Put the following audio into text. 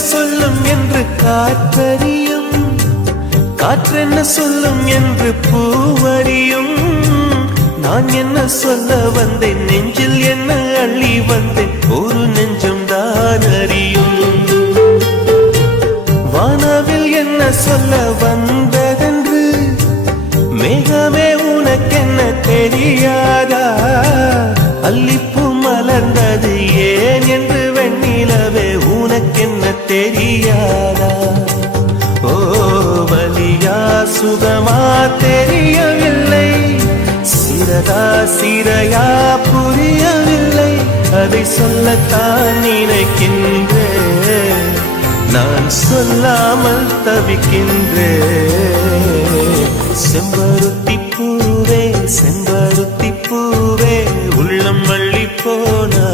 சொல்லும் என்று காற்றறியும், காற்றென்ன சொல்லும் என்று பூவறியும். நான் என்ன சொல்ல வந்தேன், நெஞ்சில் என்ன அள்ளி வந்தேன், ஒரு நெஞ்சம் தான் அறியும். வானவில் என்ன சொல்ல வந்ததென்று மேகமே உனக்கென்ன தெரியாதா? அல்லிப்பூ மலர்ந்தது ஏன் என்று வெண்ணிலவே உனக்கென்ன தெரியாதா? ஓ வலியா சுகமா தெரியவில்லை, சிறதா சிறையா புரியவில்லை. அதை சொல்லத்தான் நினைக்கின்றேன், நான் சொல்லாமல் தவிக்கின்றேன். செம்பருத்தி பூவே செம்பருத்தி பூவே உள்ளம் அள்ளி போனா